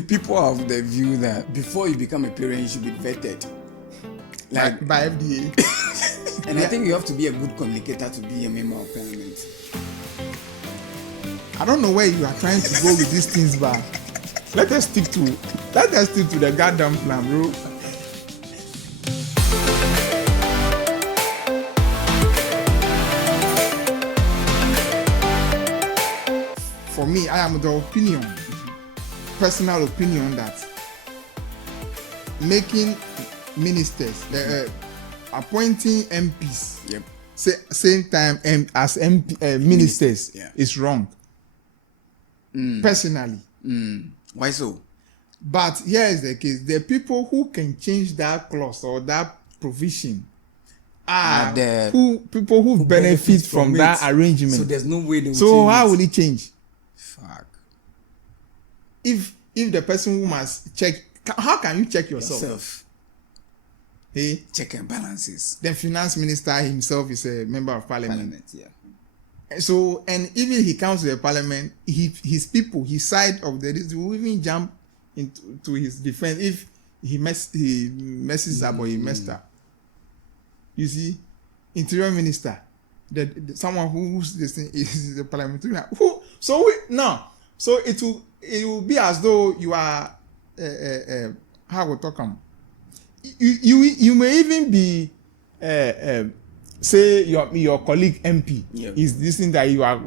people are of the view that before you become a parent, you should be vetted. Like by FDA. And I think you have to be a good communicator to be a member of parliament. I don't know where you are trying to go with these things, but let us stick to the goddamn plan, bro. For me, I am the personal opinion that making ministers, appointing MPs, Yep. same time as ministers is wrong. Personally. Why so? But here is the case: the people who can change that clause or that provision are people who benefit from that arrangement. So there's no way they will So change how it. will it change? Fuck. If the person who must check, how can you check yourself? Hey, Check and balances. the finance minister himself is a member of parliament. Yeah. So, and even he comes to the parliament, his people, his side of the this will even jump into his defense if he messes up or he messed up. You see, interior minister, someone who's this thing is the parliamentarian. So it will be as though you are how we talk you may even be say your colleague MP is this thing that you are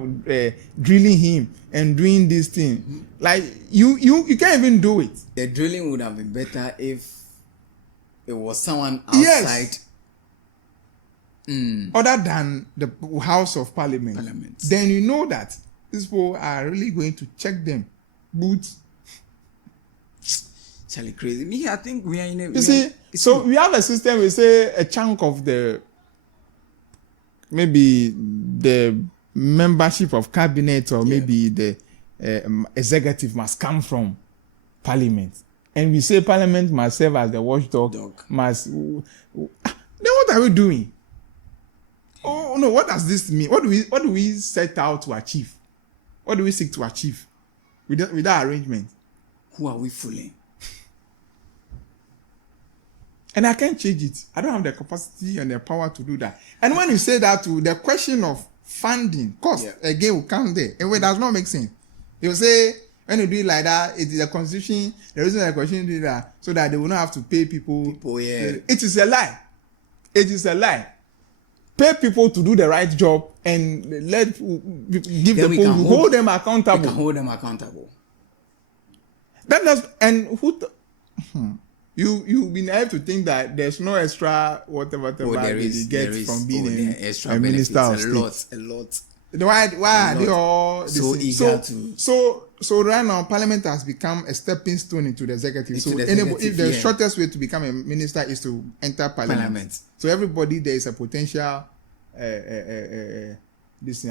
drilling him and doing this thing. Mm-hmm. Like you can't even do it. The drilling would have been better if it was someone outside. Other than the House of Parliament. Then you know that these people are really going to check them. Boots. Charlie crazy. Me, I think we are in a... You see, so we have a system, we say a chunk of maybe the membership of cabinet or maybe the executive must come from parliament. And we say parliament must serve as the watchdog. Then what are we doing? Oh no, what does this mean? What do we set out to achieve? What do we seek to achieve with that arrangement? Who are we fooling? And I can't change it. I don't have the capacity and the power to do that. And when you say that too, the question of funding, cost, again will come there. And it does not make sense. They will say, when you do it like that, it is a constitution, the reason the constitution do that, so that they will not have to pay people. It is a lie. It is a lie. Pay people to do the right job and give the people, hold them accountable. We can hold them accountable. You've been able to think that there's no extra whatever they get from being a minister of state. A lot. Why are they all so eager to? So right now, Parliament has become a stepping stone into the executive. If the shortest way to become a minister is to enter Parliament. So everybody there is a potential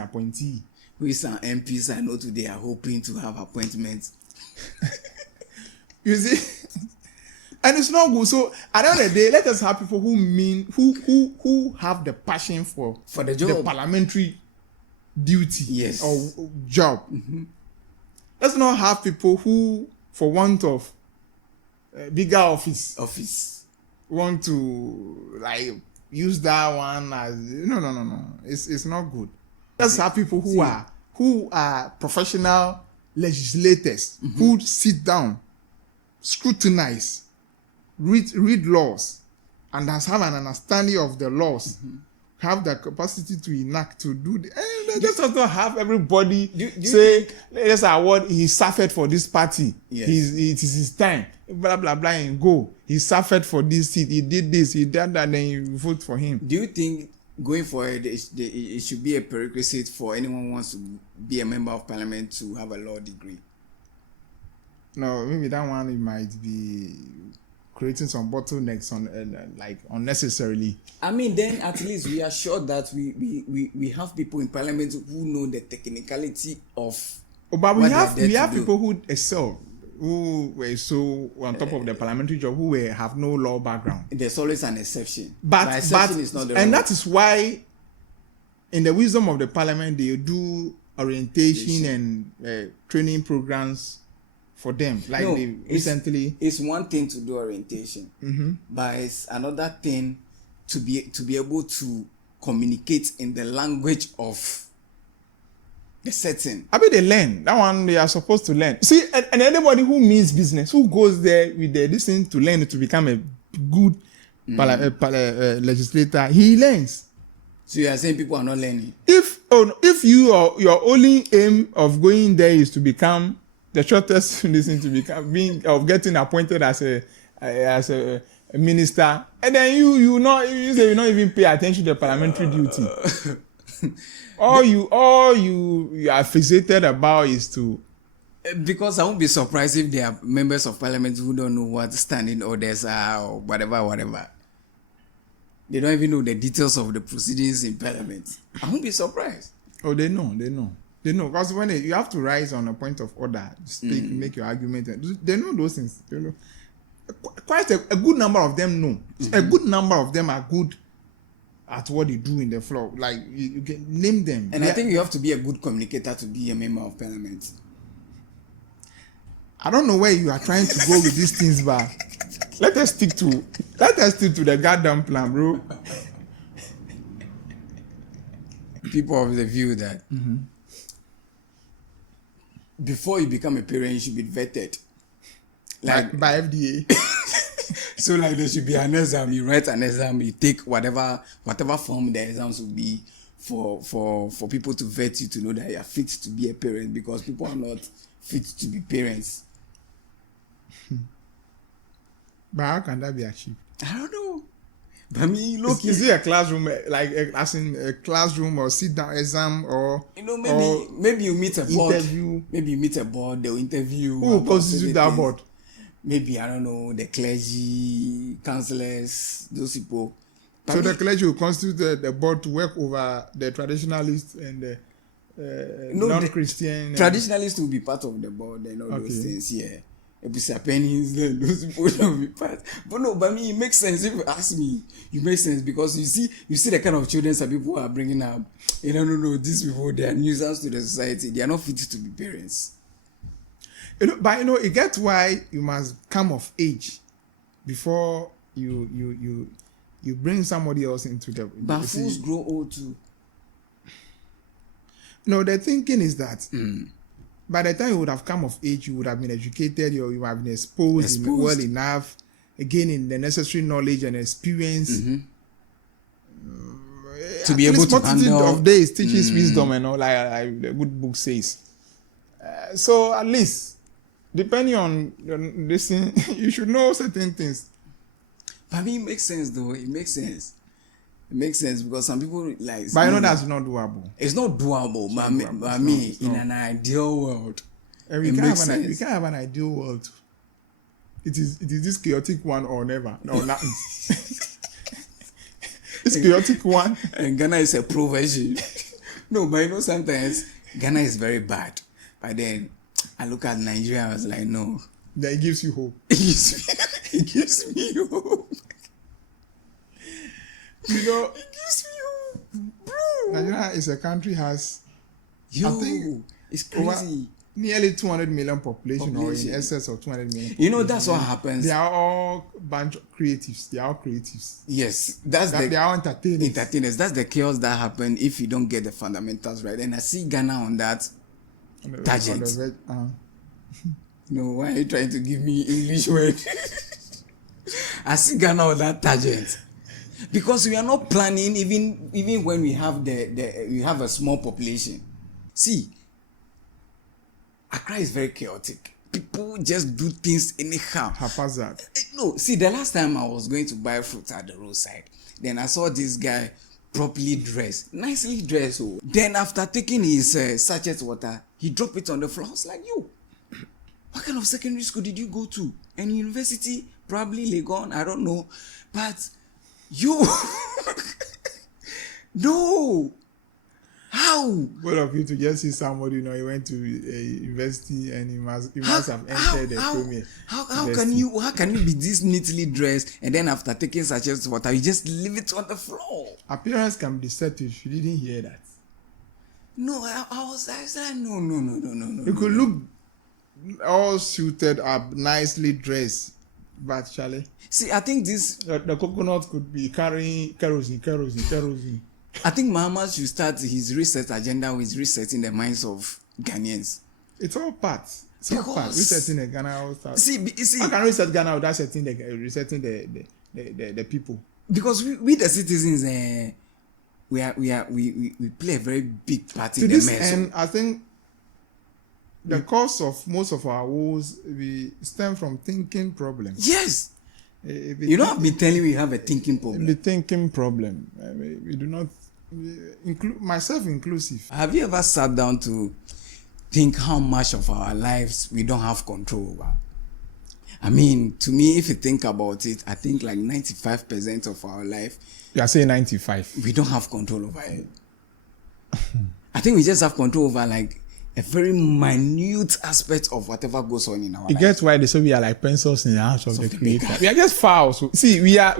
appointee. We some MPs I know today are hoping to have appointments. You see. And it's not good. So at the end of the day, let us have people who have the passion for the job, the parliamentary duty or job. Mm-hmm. Let's not have people who, for want of bigger office, want to like use that one as no. It's not good. Let's have people who are professional legislators who sit down, scrutinize, read laws, and have an understanding of the laws, have the capacity to enact, to do the. Let's also have everybody say, let's award, he suffered for this party. Yes. It is his time. Blah, blah, blah, and go. He suffered for this seat. He did this, he did that, then you vote for him. Do you think going forward, it should be a prerequisite for anyone who wants to be a member of parliament to have a law degree? No, maybe that one it might be creating some bottlenecks unnecessarily. I mean, then at least we are sure that we have people in parliament who know the technicality of. But we have people who excel, who were so on top of the parliamentary job, who have no law background. There's always an exception. But exception is not the and that is why, in the wisdom of the parliament, they do orientation and training programs for them. Like No, they recently. It's one thing to do orientation, but it's another thing to be able to communicate in the language of the setting. I mean, they learn. That one they are supposed to learn. See, and anybody who means business, who goes there with the listening to learn to become a good legislator, he learns. So you are saying people are not learning? If your only aim of going there is to become the shortest listen to getting appointed as a minister, and then you say you not even pay attention to the parliamentary duty. all you are fixated about is to. Because I won't be surprised if there are members of parliament who don't know what standing orders are or whatever. They don't even know the details of the proceedings in parliament. I won't be surprised. Oh, they know. Because when you have to rise on a point of order, speak, make your argument. They know those things. They know. Quite a good number of them know. A good number of them are good at what they do in the floor. Like you can name them. And I think you have to be a good communicator to be a member of parliament. I don't know where you are trying to go with these things, but let us stick to the goddamn plan, bro. People of the view that before you become a parent, you should be vetted. Like by FDA. So like there should be an exam. You write an exam. You take whatever form the exams will be for people to vet you to know that you are fit to be a parent, because people are not fit to be parents. But how can that be achieved? I don't know. But I mean, look, is it a classroom, like as in a classroom or sit down exam, or maybe you meet a board. Interview. Maybe you meet a board. They'll interview you. Who constitutes that board? Maybe, I don't know, the clergy, councillors, those people. So the clergy will constitute the board to work over the traditionalists and the non-Christian. Traditionalists will be part of the board and all those things, yeah. Episcopalians, those people will be part. But no, but I mean, it makes sense. If you ask me, it makes sense, because you see the kind of children some people are bringing up. No, these people, they are nuisance to the society. They are not fit to be parents. But it gets why you must come of age before you bring somebody else into the. But fools grow old too. No, the thinking is that by the time you would have come of age, you would have been educated, or you would have been exposed. Well enough, gaining the necessary knowledge and experience to be able to handle. Of days teaches wisdom, and all, like the good book says. So at least, depending on this thing, you should know certain things. But I mean, it makes sense though. It makes sense. It makes sense, because some people like. But that's not doable. It's not doable. But I mean, in an ideal world, we can't have an ideal world. It is this chaotic one or never or nothing. It's chaotic one. And Ghana is a pro version. No, but sometimes Ghana is very bad. But then I look at Nigeria, I was like, no. That it gives you hope. It gives me hope. It gives me hope, bro. Nigeria is a country I think it's crazy. Nearly 200 million population, or in excess of 200 million. That's what happens. They are all bunch of creatives. They are all creatives. Yes, they are all entertainers. That's the chaos that happens if you don't get the fundamentals right. And I see Ghana on that tangent. Why are you trying to give me English word? I see Ghana on that tangent. Because we are not planning, even when we have we have a small population. See, Accra is very chaotic. People just do things anyhow. Haphazard. No, see, the last time I was going to buy fruit at the roadside, then I saw this guy properly dressed, nicely dressed. Oh. Then after taking his sachet water, he dropped it on the floor. I was like, yo, what kind of secondary school did you go to? Any university? Probably Legon, I don't know. But you, no. How? What of you to just see somebody, he went to a university and he must have entered the premier. How can you be this neatly dressed, and then after taking sachets of water, you just leave it on the floor? Appearance can be deceptive. You didn't hear that. No, I said no. You could look all suited up, nicely dressed. But Charlie, see, I think this the coconut could be carrying kerosene. I think Mahama should start his research agenda with resetting the minds of Ghanaians. It's all parts. It's all parts. Resetting the Ghana. See, how can reset Ghana without resetting the people? Because we the citizens, we play a very big part in the this mess. end, I think the cause of most of our woes we stem from thinking problems. Yes. You know, I've been telling you we have a thinking problem. The thinking problem. We do not include myself inclusive. Have you ever sat down to think how much of our lives we don't have control over? I mean, to me, if you think about it, I think like 95% of our life. You are saying 95. We don't have control over it. I think we just have control over like a very minute aspect of whatever goes on in our life. It gets why they say we are like pencils in the hands of the creator. We are just fouls. See, we are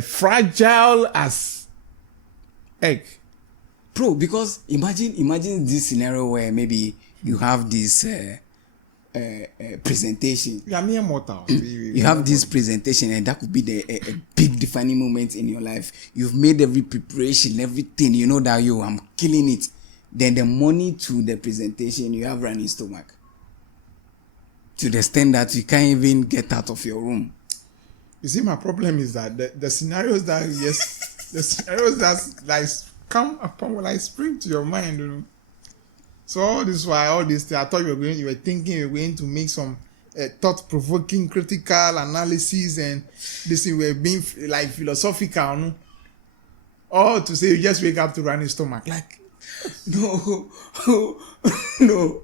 fragile as egg. Bro, because imagine this scenario where maybe you have this presentation. We are mere mortals. You have this presentation, and that could be a big defining moment in your life. You've made every preparation, everything. You know that I'm killing it. Then the money to the presentation, you have running stomach. To the extent that you can't even get out of your room. You see, my problem is that the scenarios that the scenarios that like come upon like spring to your mind, you know. So all this I thought you were thinking you were going to make some thought-provoking critical analysis, and this thing were being like philosophical, no? Or to say you just wake up to running stomach, like no,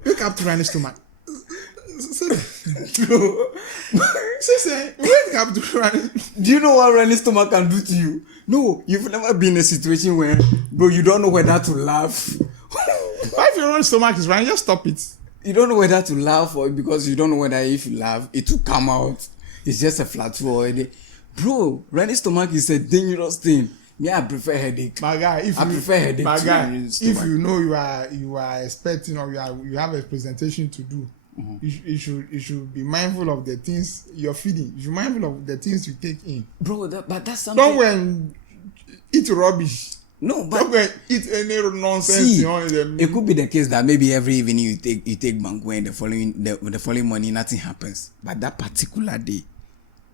wake up to running stomach. No, say wake up to running. Do you know what running stomach can do to you? No, you've never been in a situation where, bro, you don't know whether to laugh. Why if your running stomach is running, just stop it. You don't know whether to laugh, or because you don't know whether if you laugh, it will come out. It's just a flat already. Bro, running stomach is a dangerous thing. Me, I prefer headache. My guy, prefer headache. My guy, if you know you are expecting or you have a presentation to do, you should be mindful of the things you're feeding. You should be mindful of the things you take in. Bro, but that's something. Don't go and eat rubbish. No, but don't go and eat any nonsense. See, it could be the case that maybe every evening you take banquet and the following morning nothing happens. But that particular day,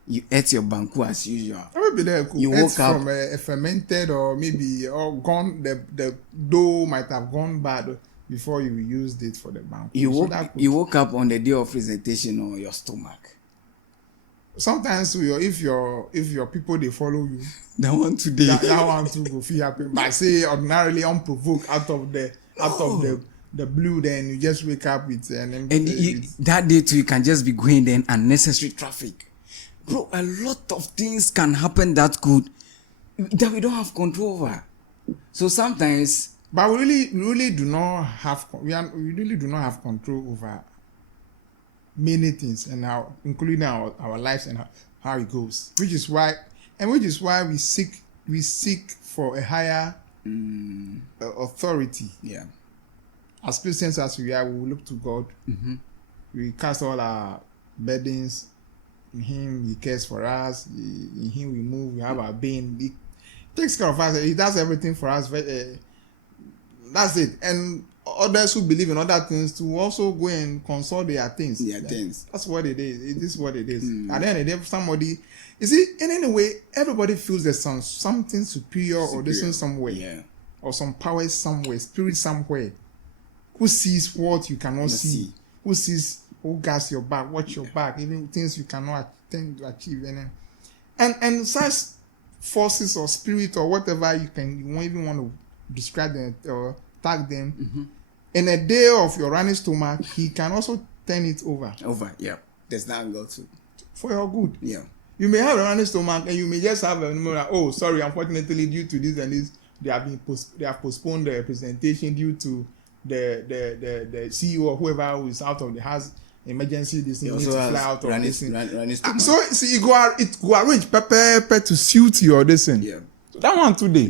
you ate your banquet as usual. Maybe you woke up from a fermented or maybe gone. The dough might have gone bad before you used it for the banquet. You woke up on the day of presentation on your stomach. Sometimes if your people they follow you, that one today, that one too go feel happy. But say ordinarily unprovoked out of the blue, then you just wake up with that day too you can just be going then unnecessary traffic. Bro, a lot of things can happen that we don't have control over. So sometimes, but we really do not have control over many things, and how, including our lives and how it goes, which is why we seek for a higher authority. Yeah. As Christians as we are, we will look to God. Mm-hmm. We cast all our burdens in Him. He cares for us. In Him we move. We have our being. He takes care of us. He does everything for us. That's it. And others who believe in other things to also go and consult their things. That's what it is. It is what it is. At the end of the day, somebody, you see, in any way, everybody feels there's something superior or there's somewhere, or some power somewhere, spirit somewhere, who sees what you cannot see, who sees, who guards your back, watch your back, even things you cannot attempt to achieve, and such forces or spirit or whatever you won't even want to describe them or tag them. Mm-hmm. In a day of your running stomach, he can also turn it over. Yeah. There's that angle too. For your good. Yeah. You may have a running stomach and you may just have a number. Oh, sorry, unfortunately, due to this and this, they have postponed the presentation due to the CEO or whoever who is out of the house. Emergency, this needs to fly out of this thing. So see, it go arrange pepper to suit your this thing. Yeah. So that one today.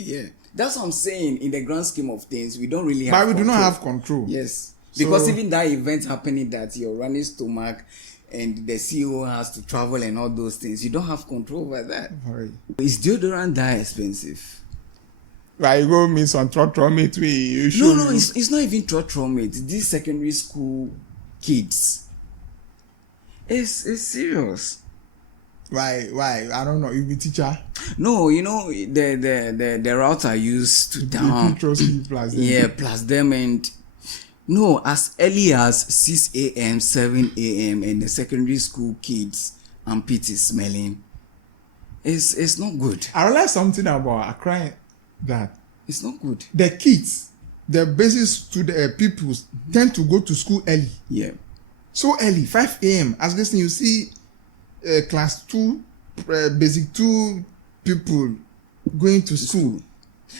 Yeah. That's what I'm saying. In the grand scheme of things, we don't really have But we control. do not have control. Yes. Because even that event happening that you're running stomach and the CEO has to travel and all those things, you don't have control over that. Right. Is deodorant that expensive? Like, you go meet some trot-trot-mate. No, it's not even trot-trot-mate. These secondary school kids. It's serious. Why? I don't know. You be teacher? No, you know, the route I used to down. Plus them. Yeah, plus them. And no, as early as 6 a.m., 7 a.m. and the secondary school kids and pit is smelling. It's not good. I realized something about Accra, that it's not good. The kids, the basic student pupils tend to go to school early. Yeah. So early, 5 a.m. As this you see class 2, basic 2 people going to school.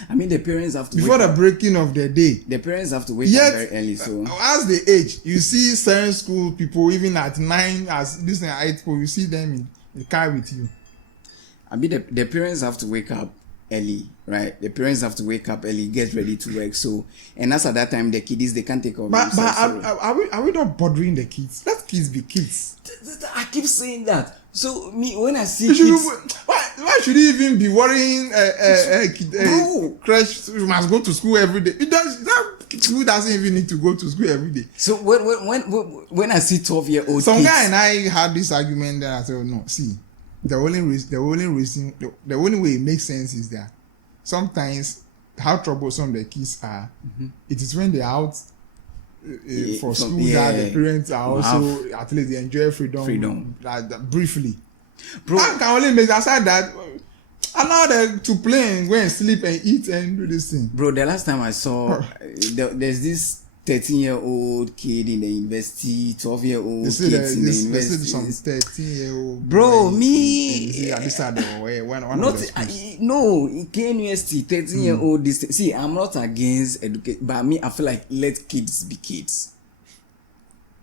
I mean, the parents have to before the breaking of the day. The parents have to wake up very early. So as they age, you see certain school people even at 9, as this at 8, you see them in the car with you. I mean, the parents have to wake up early, right? The parents have to wake up early, get ready to work. So, and as at that time, the kiddies, they can't take over. But are we not bothering the kids? Let kids be kids. I keep saying that. So me, when I see kids, why should you even be worrying? Crash, you must go to school every day. That school doesn't even need to go to school every day. So when I see 12-year-old, some guy and I had this argument that I said, no, see. The only way it makes sense is that sometimes how troublesome the kids are, it is when they're out for school that the parents are also at least they enjoy freedom. Briefly. Bro, I can only make aside that allow them to play and go and sleep and eat and do this thing. Bro, the last time I saw there's this 13-year-old kid in the university, 12-year-old kids in the university. Some 13-year-old. Bro, me. No, in KNUST, 13-year-old. See, I'm not against education, but me, I feel like let kids be kids.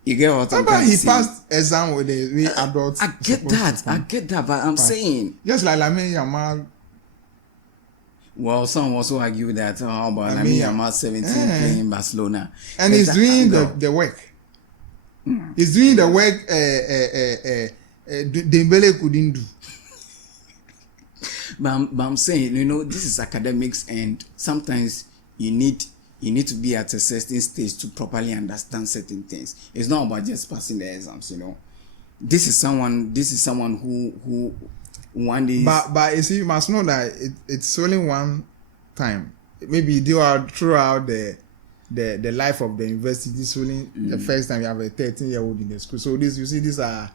You get what I'm saying? He passed exam with the way adults. I get that, but I'm saying. Just like Lamine Yamal. Well, some also argue that how about Lamine Yamal 17 playing Barcelona, and he's doing the work. He's doing the work Dembele couldn't do. But I'm saying, you know, this is academics, and sometimes you need to be at a certain stage to properly understand certain things. It's not about just passing the exams, you know. This is someone who one day. But you see, you must know that it's only one time. Maybe they are throughout the life of the university. This is only the first time you have a 13-year-old in the school. So these are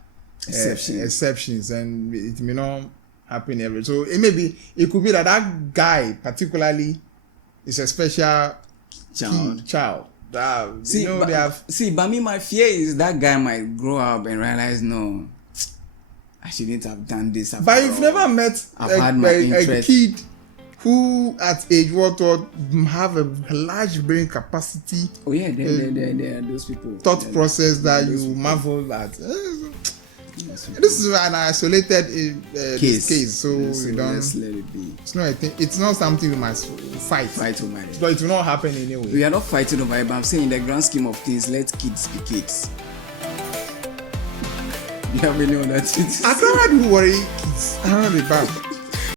exceptions, and it may not happen every. So it could be that guy particularly is a special child. But me, my fear is that guy might grow up and realize, no, I shouldn't have done this. But you've never met a kid who at age what have a large brain capacity. Oh yeah, there are those people. Thought process that you marvel at. This is an isolated case, so you don't. Let's let it be. It's not a thing. It's not something we must fight over it. But it will not happen anyway. We are not fighting over it, but I'm saying in the grand scheme of things, let kids be kids. You have any other things? I don't want to worry kids. I don't know the bad.